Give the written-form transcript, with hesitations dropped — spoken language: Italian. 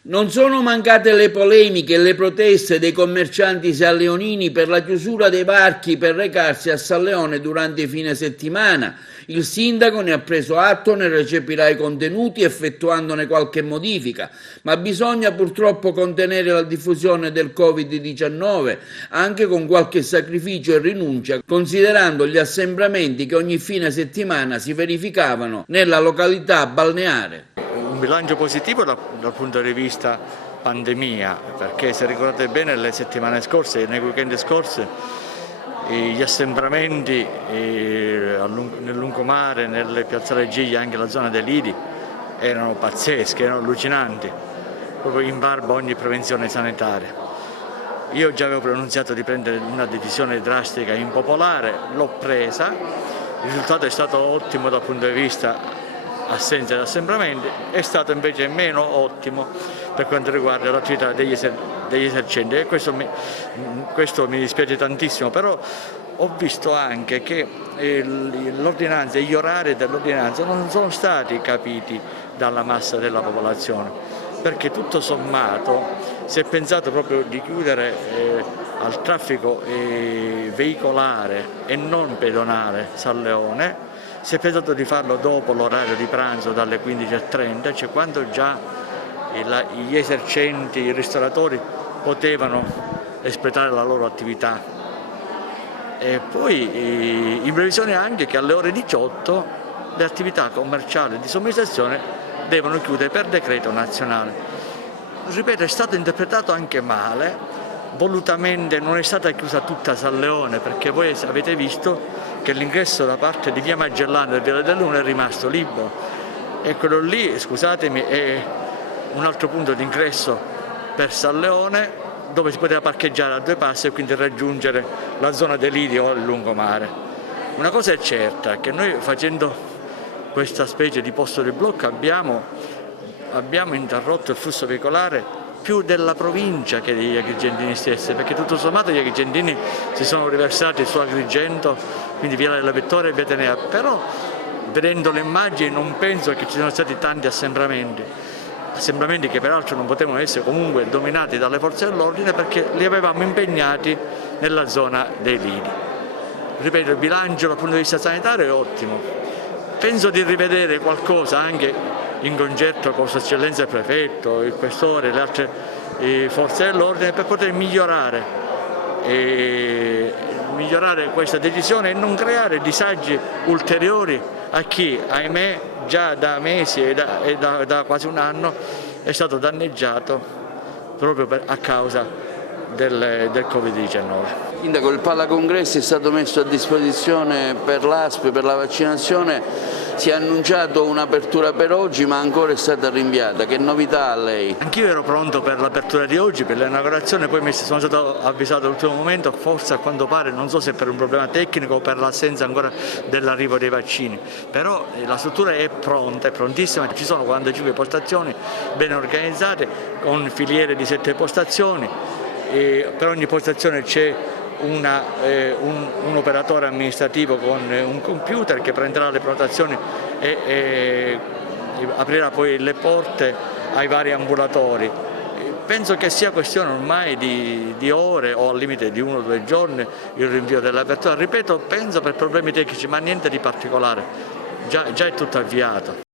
Non sono mancate le polemiche e le proteste dei commercianti salleonini per la chiusura dei varchi per recarsi a San Leone durante i fine settimana. Il sindaco ne ha preso atto, ne recepirà i contenuti effettuandone qualche modifica, ma bisogna purtroppo contenere la diffusione del Covid-19 anche con qualche sacrificio e rinuncia, considerando gli assembramenti che ogni fine settimana si verificavano nella località balneare. Un bilancio positivo dal punto di vista pandemia, perché se ricordate bene le settimane scorse, nei weekend scorsi, gli assembramenti nel lungomare, nelle piazzale Giglia, anche la zona dei lidi, erano pazzeschi, erano allucinanti, proprio in barba a ogni prevenzione sanitaria. Io già avevo pronunziato di prendere una decisione drastica e impopolare, l'ho presa, il risultato è stato ottimo dal punto di vista assenza di assembramenti, è stato invece meno ottimo per quanto riguarda l'attività degli esercenti e questo mi dispiace tantissimo, però ho visto anche che l'ordinanza e gli orari dell'ordinanza non sono stati capiti dalla massa della popolazione, perché tutto sommato si è pensato proprio di chiudere al traffico veicolare e non pedonale San Leone. Si è pensato di farlo dopo l'orario di pranzo dalle 15:30, cioè quando già gli esercenti, i ristoratori potevano espletare la loro attività. E poi in previsione anche che alle ore 18 le attività commerciali di somministrazione devono chiudere per decreto nazionale. Ripeto, è stato interpretato anche male. Volutamente non è stata chiusa tutta San Leone, perché voi avete visto che l'ingresso da parte di via Magellano e via del Luna è rimasto libero e quello lì, scusatemi, è un altro punto di ingresso per San Leone dove si poteva parcheggiare a due passi e quindi raggiungere la zona dei lidi o il lungomare. Una cosa è certa, che noi facendo questa specie di posto di blocco abbiamo interrotto il flusso veicolare più della provincia che degli agrigentini stessi, perché tutto sommato gli agrigentini si sono riversati su Agrigento, quindi via della Vittoria e via Tenea, però vedendo le immagini non penso che ci siano stati tanti assembramenti che peraltro non potevano essere comunque dominati dalle forze dell'ordine perché li avevamo impegnati nella zona dei lidi. Ripeto, il bilancio dal punto di vista sanitario è ottimo, penso di rivedere qualcosa anche in concerto con Sua Eccellenza il Prefetto, il Questore e le altre forze dell'ordine per poter migliorare questa decisione e non creare disagi ulteriori a chi, ahimè, già da mesi e da quasi un anno è stato danneggiato proprio a causa del Covid-19. Sindaco, il Palacongressi è stato messo a disposizione per l'ASP, per la vaccinazione, si è annunciato un'apertura per oggi ma ancora è stata rinviata, che novità ha lei? Anch'io ero pronto per l'apertura di oggi, per l'inaugurazione, poi sono stato avvisato all'ultimo momento, forse a quanto pare, non so se per un problema tecnico o per l'assenza ancora dell'arrivo dei vaccini, però la struttura è pronta, è prontissima, ci sono 45 postazioni ben organizzate con filiere di 7 postazioni, per ogni postazione c'è un operatore amministrativo con un computer che prenderà le prenotazioni e aprirà poi le porte ai vari ambulatori. Penso che sia questione ormai di ore o al limite di 1 o 2 giorni il rinvio dell'apertura. Ripeto, penso per problemi tecnici, ma niente di particolare, già è tutto avviato.